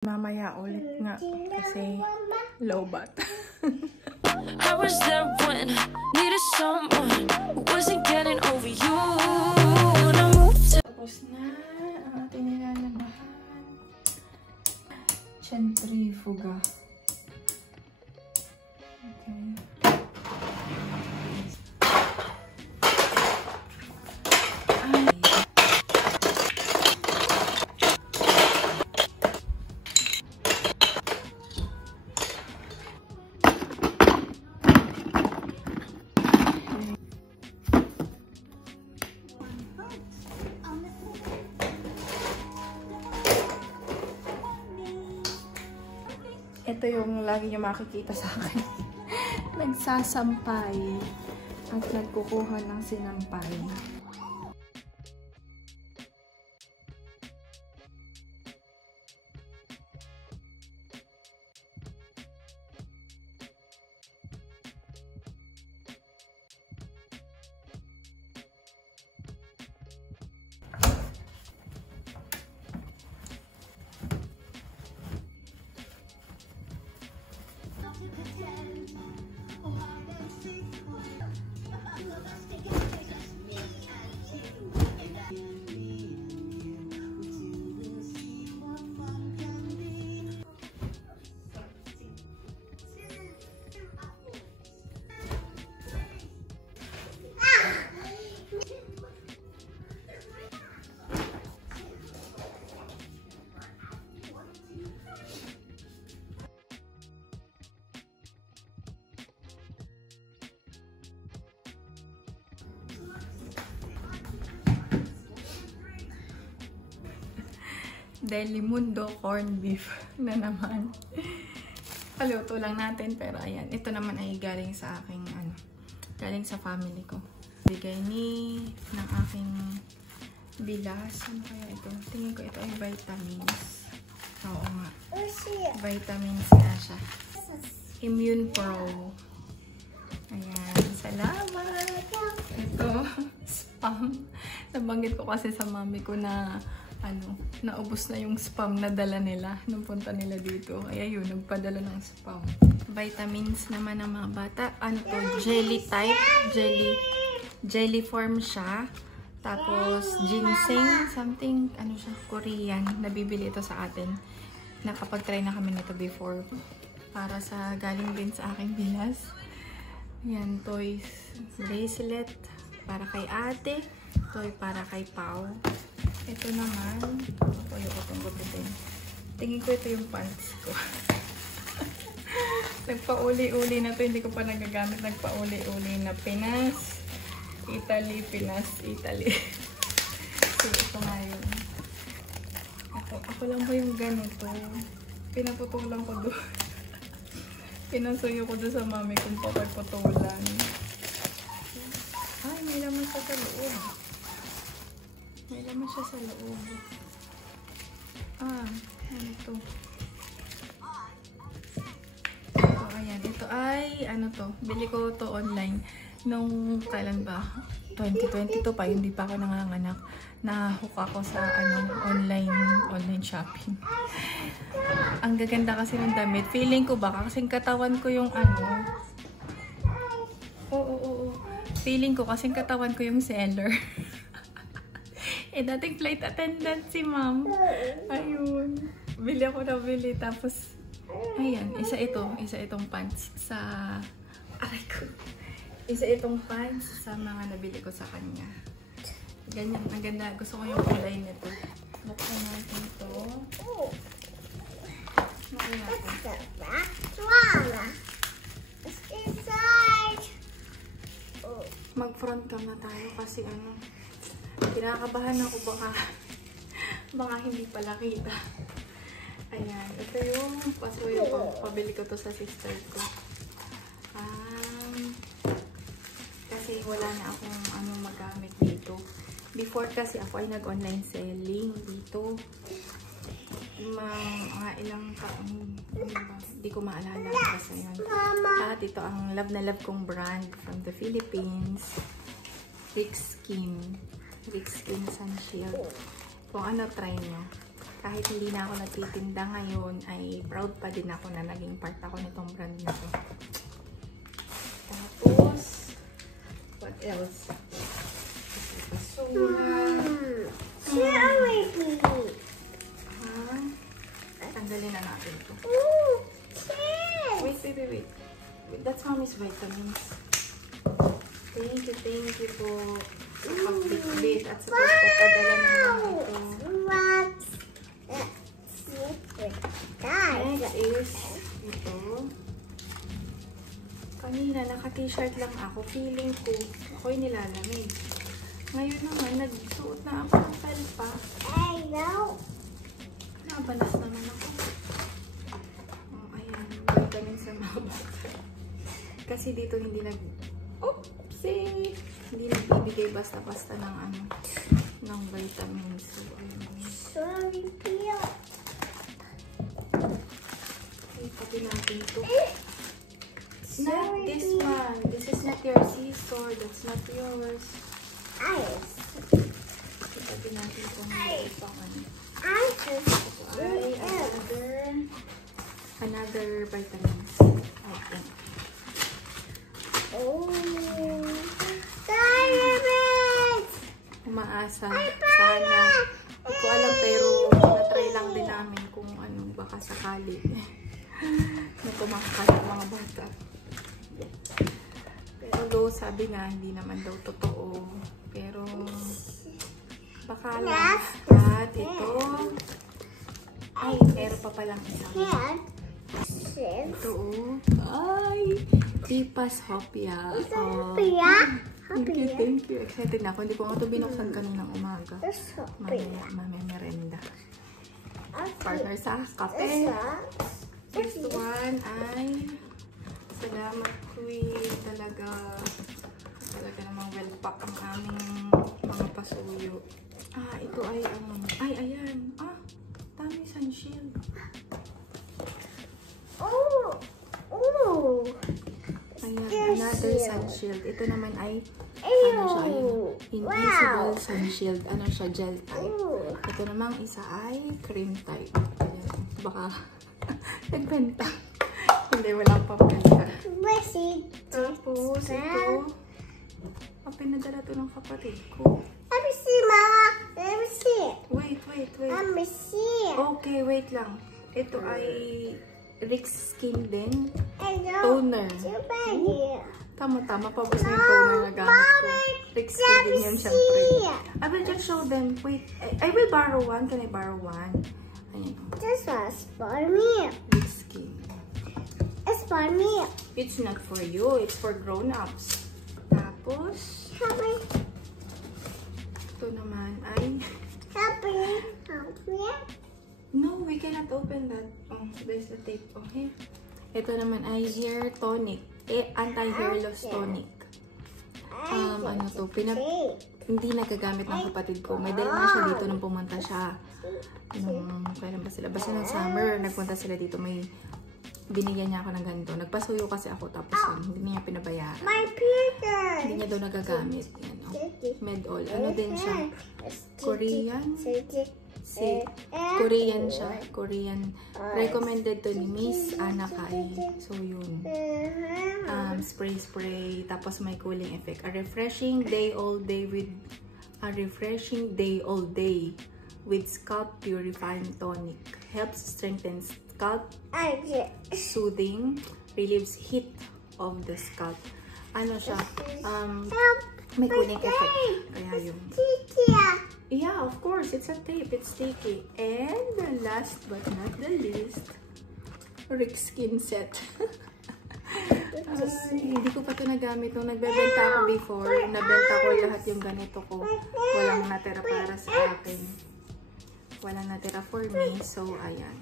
Mamaya ulit nga kasi low bat. I was there when needed someone who wasn't getting over you. Tapos na ang ating nilalabahan. Centrifuga. Okay. Ito yung lagi nyo makikita sa akin. Nagsasampay at nagkukuha ng sinampay. Delimundo corned beef na naman. Paluto lang natin pero ayan, ito naman ay galing sa aking galing sa family ko. Bigay ng aking bilas. Ano kaya ito? Tingin ko ito ay vitamins. Oo nga. Vitamins na siya. Immune Pro. Ayan, salamat. Ito, spam. Nabanggit ko kasi sa mami ko na naubos na yung spam na dala nila nung punta nila dito. Kaya yun, nagpadala ng spam. Vitamins naman ng mga bata. Ano to? Jelly type. Jelly form siya. Tapos, ginseng. Something, siya? Korean. Nabibili ito sa atin. Nakapag-try na kami nito before. Para sa, galing din sa aking bilas. Yan, toys. Bracelet. Para kay ate. Toy para kay Pao. Ito naman, ayoko itong gupitin. Tingin ko ito yung pants ko. Nagpauli-uli na to, hindi ko pa nagagamit. Nagpauli-uli na Pinas, Italy, Pinas, Italy. So, ito nga yun. Ako lang ba yung ganito? Pinaputulan ko doon. Pinasuyo ko doon sa mami kung papagputulan. Ay, may laman sa loob. May laman siya sa loob. Ano to? Ito, ayan. Ito ay, bili ko to online. Nung, kailan ba? 2022 pa, hindi pa ako nanganganak. Nahook ako sa, online shopping. Ang gaganda kasi ng damit. Feeling ko ba, kasing katawan ko yung Oo. Feeling ko kasing katawan ko yung seller. Dating flight attendant si ma'am. Ayun. Bili ako na bili. Tapos, ayan. Isa itong pants sa... Aray ko. Isa itong pants sa mga nabili ko sa kanya. Ganyan. Ang ganda. Gusto ko yung kulay nito. Buksan natin ito. Mag-front cam na tayo kasi kinakabahan ako baka hindi pala kita. Ayan, ito yung pasuyo ko. Pabili ko to sa sister ko. Kasi wala na akong magamit dito. Before kasi ako ay nag-online selling dito. Mga ilang taon, hindi ko maalala kasi yun. At ito ang love na love kong brand from the Philippines. Rick Skin Sun Shield. Kung try nyo. kahit hindi na ako nagtitinda ngayon, ay proud pa din ako na naging part ako nitong brand na to. Tapos, what else? Basura. Tanggalin na natin ito. Wait. That's Mommy's vitamins. Thank you po. Sa pag-bit at sa pagpapadala ng mga ito. Next is ito. Kanina naka-t-shirt lang ako. Feeling ko ako'y nilalamig. Ngayon naman, nagsuot na ako ng felpa. Nabalas naman ako. Oh, ayan. Vitamin sa mga bata. Kasi dito hindi oopsie! Hindi nagbibigay basta-basta ng ng vitamins. So, ayun. Sorry, Pia. Pati natin ito. Not this one. This is not your C-store. That's not yours. Pati natin itong isang another vitamins, I think. Umaasa. Sana. Hindi ko alam pero na-try lang din namin kung baka sakali na kumakain ng mga bata. Pero sabi nga hindi naman daw totoo. Pero baka lang. At ito. Ay, meron pa palang isang. Ito ay, Tipas Hopia. Thank you. Excited na ako. Hindi ko nga ito binuksan kaninang umaga. Merenda. Partner sa kape. This one ay, salamat Queen. Talaga namang well pack ang aming mga pasuyo. Ito ay ayan. Tami sunshield. Ayan, another sunshield. Ito naman ay, invisible sunshield. Gel type. Ito namang isa ay cream type. Ayan, baka nagbenta. Hindi, walang pambenta. Tapos, ito. Pinadala to ng kapatid ko. Let me see, Mama. Let me see. Wait. Let me see. Okay, wait lang. Ito ay Rix Skin din. Toner. Tama. Pabos na yung toner na gamit ko. Rix Skin din yan, syempre. I will just show them. Wait. I will borrow one. Can I borrow one? Ayan. This one's for me. Rix Skin. It's for me. It's not for you. It's for grown-ups. Tapos, ito naman ay... Help me. No, we cannot open that. Oh, there's the tape. Okay. Ito naman ay hair tonic. Anti-hair loss tonic. Hindi nagagamit ng kapatid ko. May dala na siya dito nung pumunta siya. Kailan ba sila? Basta ng summer, nagpunta sila dito. May binigyan niya ako ng ganito. Nagpasuyo kasi ako tapos hindi niya pinabayaan. My picture. Hindi niya daw nagagamit. Yan, Med-all. Ano din siya? Korean? Korean siya. Korean. Recommended to ni Miss Anna Kai. So, yun. Spray. Tapos may cooling effect. A refreshing day all day with scalp purifying tonic. Helps strengthen scalp. Soothing. Relieves heat of the scalp. Ano siya? May cooling effect. Kaya yun. Yeah, of course. It's a tape. It's sticky. And the last but not the least, Rix Skin set. Hindi ko pa ito nagamit. Nung nagbebenta ako before, nabenta ko lahat yung ganito ko. Walang natira para sa akin. Walang natira for me. So, ayan.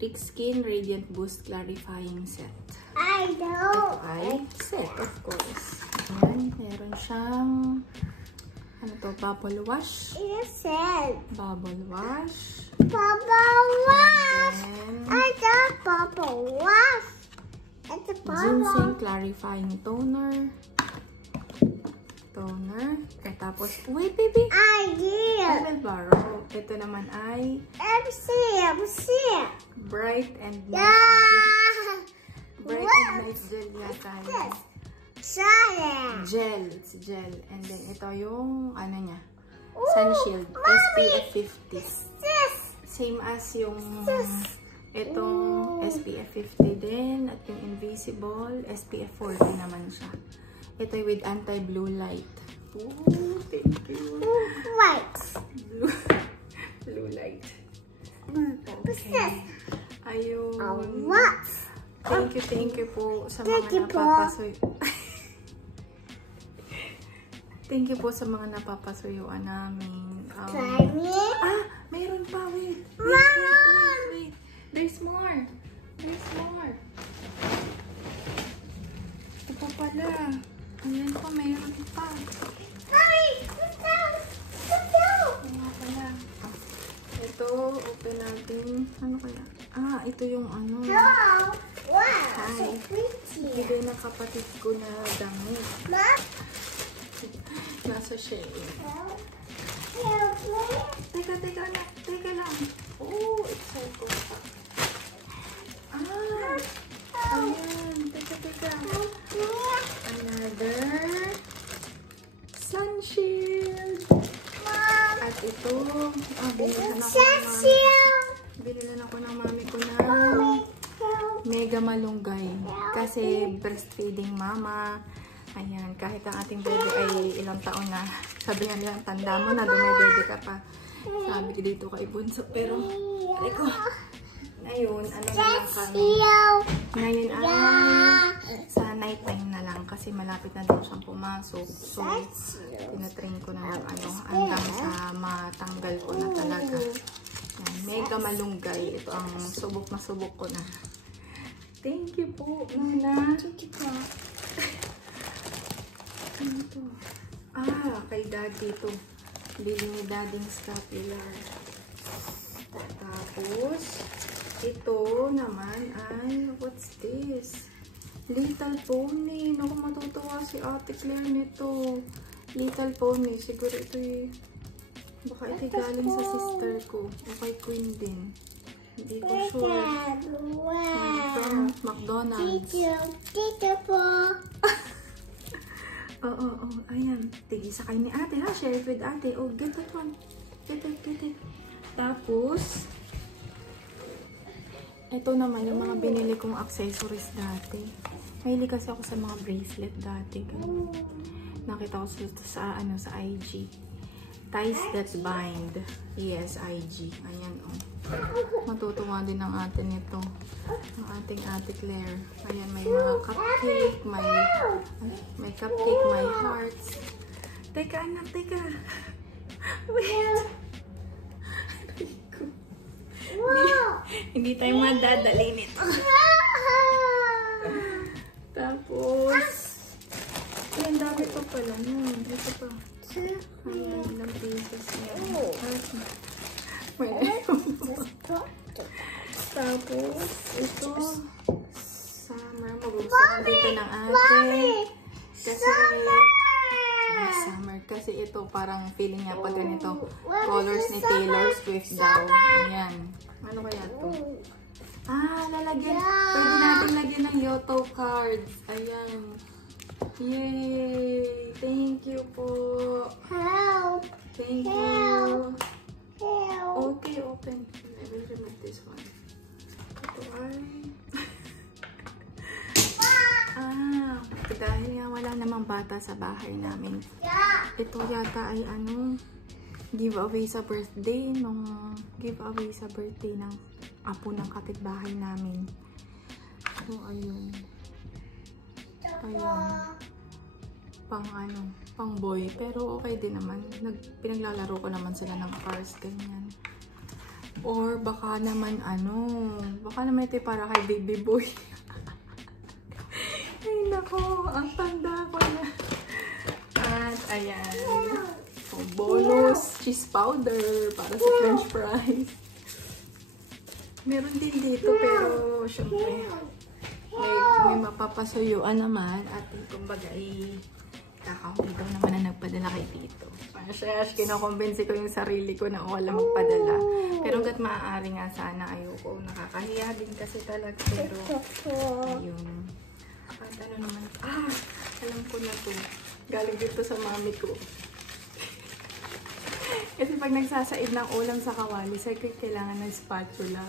Rix Skin Radiant Boost Clarifying Set. I know. Ito ay set, of course. Ayan, meron siyang ano to, bubble wash. It's a Bubble wash. bubble wash. And I got bubble wash. It's a bubble. ginseng clarifying toner. Ito toner. Tapos, wait baby! I will borrow. Ito naman ay Bright and Night Gel yata yun. Gel. It's gel. And then, ito yung, ano niya, Sun Shield. SPF 50. Same as yung, itong SPF 50 din. At yung Invisible, SPF 40 naman siya. Ito with anti-blue light. Ooh, thank you. Blue light. Okay. Ayun. Thank you po sa mga napapasuyo. Thank you po sa mga napapasuyuan namin. Mayroon pa. Wait. There's more. Ito pala. Ayan pa, mayroon pa. Ito, open natin. Ano kaya? Ito yung ano. Hi. Bigay ng kapatid ko na damit. Nasa shade. Teka lang. Oh, it's so cool. Ayan. Teka. Another Sun Shield. At ito, bilihan ako ng mami ko na Mega Malunggay. Kasi breastfeeding mama. Ayan, kahit ang ating baby ay ilang taon na, sabihan lang, tanda mo na, dumebebe ka pa. Sabi ko dito kay Bunso. Pero, ngayon, ano na lang kami. Ngayon sa night time na lang kasi malapit na daw siyang pumasok. So, tinatrain ko na lang hanggang sa matanggal ko na talaga. Yan, Mega Malunggay. Ito ang subok ko na. Thank you po, Nana. Ano to? Kay Daddy ito. Bili ni Daddyng scapular. Tapos, ito naman ay, what's this? Little Pony. Naku, matutuwa si Ate Claire nito. Little Pony. Siguro ito baka ito galing sa sister ko. O kay Queen din. Hindi ko sure. From McDonald's. Tito po. Oo. Ayan. Tigisa kayo ni ate ha. Share it with ate. Oh, get that one. Get it. Tapos, ito naman yung mga binili kong accessories dati. Mahilig kasi ako sa mga bracelet dati. Nakita ko sa IG. Ties that bind. Yes, IG. Ayan, oh. Matutuwa din ang atin nito. Ang ating Ate Claire. Ayan, may mga cupcake. May cupcake, may hearts. Teka, anak, teka. Wait. Hindi tayo madadali nito. Tapos, ayan, dami pa pala. Ito pa. Ayan, ilang pieces yan. Tapos, ito, summer. Magbuksan dito ng ate. Kasi, summer. Kasi ito, parang feeling niya pag ganito, colors ni Taylor Swift daw. Ayan. Ano kaya ito? Lalagyan. Pwede natin lagyan ng Yoto cards. Ayan. Yay! Thank you po. Help. Thank you. Okay, open. I will remove this one. Ito ay... dahil nga wala namang bata sa bahay namin. Ito yata ay giveaway sa birthday ng apo ng kapitbahay namin. So, ayun. Pang boy. Pero okay din naman. Pinaglalaro ko naman sila ng cars, ganyan. Or baka naman baka naman ito para kay baby boy. Ay nako, ang tanda ko na. At ayan. Bonus cheese powder para sa french fries. Meron din dito pero syempre may mapapasuyuan naman at kumbaga Kakaunti daw naman na nagpadala kay Tito. Ash, kinokombensi ko yung sarili ko na wala magpadala. Pero hanggat maaari nga sana ayoko. Nakakahiya din kasi talaga. Pero, ayun. At ano naman, alam ko na to. Galing dito sa mami ko. Kasi pag nagsasaid ng ulam sa kawali, kailangan ng spatula.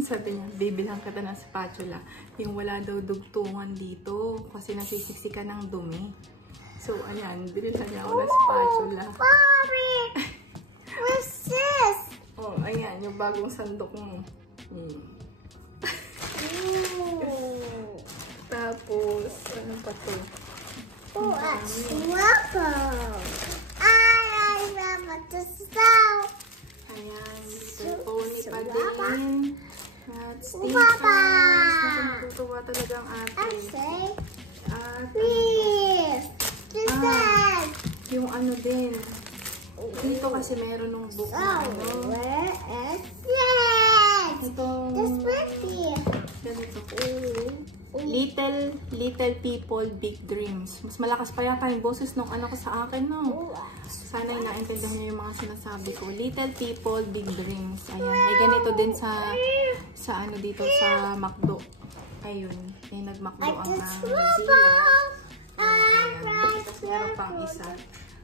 Sabi niya, bibilhan kita ng spatula. Yung wala daw dugtungan dito kasi nasisiksikan ng dumi. So, ayan, binilhan niya ako ng spatula. Mommy! What's this? Oh, ayan, yung bagong sandok mo. Tapos, ano pa to? Oh, it's welcome. I love the sound. Ayan, Mr. Pony pa din. At stickers. Natutuwa talaga ang ate. At Please. Listen. yung ano din. Dito kasi meron ng book na ano. Where is it? Itong This pretty. ganito. Little People, Big Dreams. Mas malakas pa yata yung boses nung ano ko sa akin, no? Sana naintindihan niyo yung mga sinasabi ko. Little People, Big Dreams. Ayan. May ganito din sa ano dito, sa McDo. Ayun. May nag-McDo ang Zila. Ayan. Tapos meron pang isa.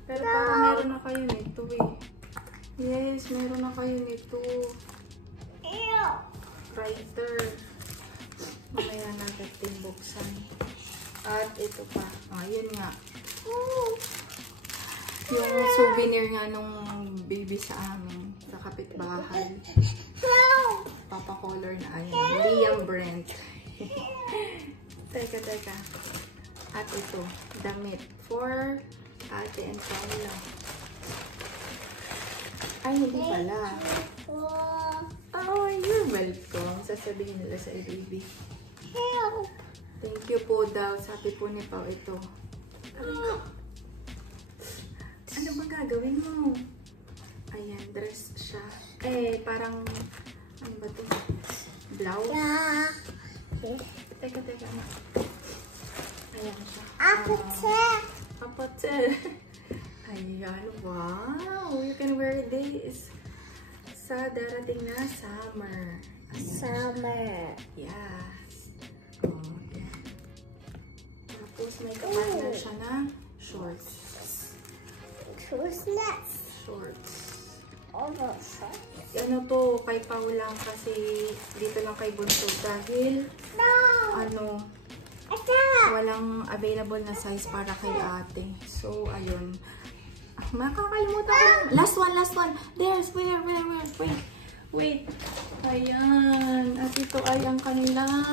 Pero parang meron na kayo nito eh. Yes, meron na kayo nito. Writer. Mamaya natin buksan. At ito pa. Yun nga. Yung souvenir nga nung baby sa amin. Sa kapitbahay. Papa-color na ayun. Liam Brent. Teka. At ito. Damit. For Ate and Paula. Ay, hindi pala. Oh, you're welcome. Sasabihin nila sa baby. Help. Thank you po daw. Sabi po ni Pao ito. Ano bang gagawin mo? Ayan, dress siya. Parang, ano ba ito? Blouse? Teka. Ayan siya. Apote. Ayan, wow. You can wear this sa darating na summer. Summer. Yes. Yan. Tapos may kapartner siya na shorts. Who's next? Shorts. Almost. Ano to, kay Pao lang kasi dito lang kay Bunso dahil No. walang available na size para kay ate. So, ayun. Makakalimutan ko. Last one. There's, wait. Ayan. At ito ay ang kanilang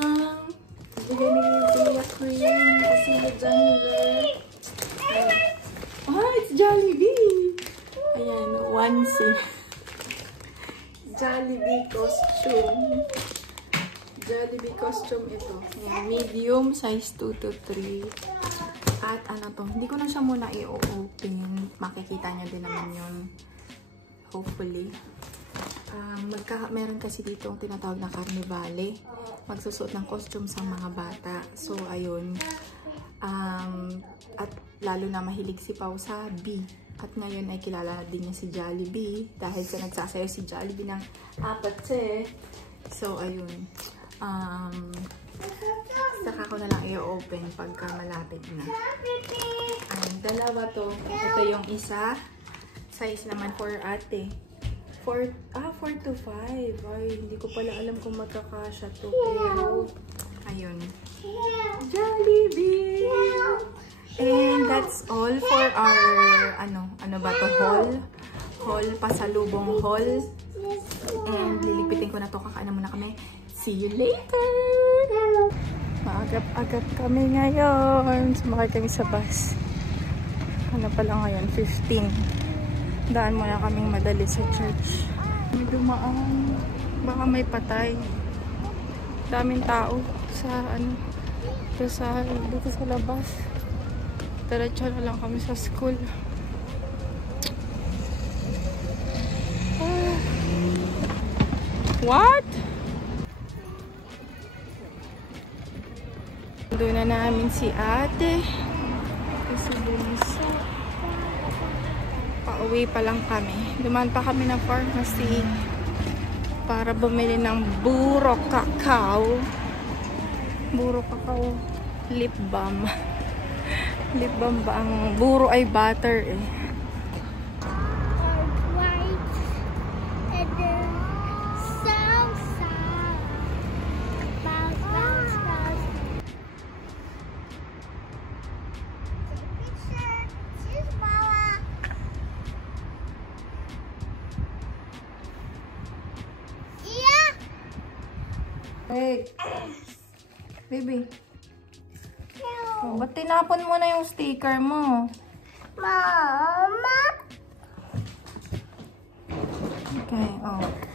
bigay ni Bea Cream. Kasi Jollibee. It's Jollibee. Ayan, onesie. Jollibee costume. Jollibee costume ito. Ayan, medium, size 2 to 3. At ano to, hindi ko na siya muna i-open. Makikita niya din naman yun. Hopefully. Meron kasi dito ang tinatawag na Carnivale. Magsusuot ng costume sa mga bata. So, ayun. At lalo na mahilig si Pao sa B. At ngayon ay kilala din niya si Jollibee. Dahil sa nagsasayaw si Jollibee ng apatse. So, ayun. Saka ko na lang i-open pagka malapit na. Dalawa to. Ito yung isa. Size naman for ate. 4 to 5. Ay, hindi ko pala alam kung magkakasya to. Pero, ayun. Jollibee! And that's all for our, ano ba to, haul, pasalubong haul. And lilipitin ko na to, kakain na muna kami. See you later! Maagap-agap kami ngayon. Sumakay kami sa bus. Ano pala ngayon? 15. Daan muna kaming madali sa church. May dumaan. Baka may patay. Daming tao sa dito sa labas. Diretso na lang kami sa school. What? Sinundo na namin si ate. Si Bunso. Pauwi pa lang kami. Dumaan pa kami ng pharmacy para bumili ng buro kakao. Buro kakao. Lip balm. Lip balm ba? Ang buro ay butter eh. Hey, baby. Oh, ba't tinapon mo na yung sticker mo? Mama. Okay, oh.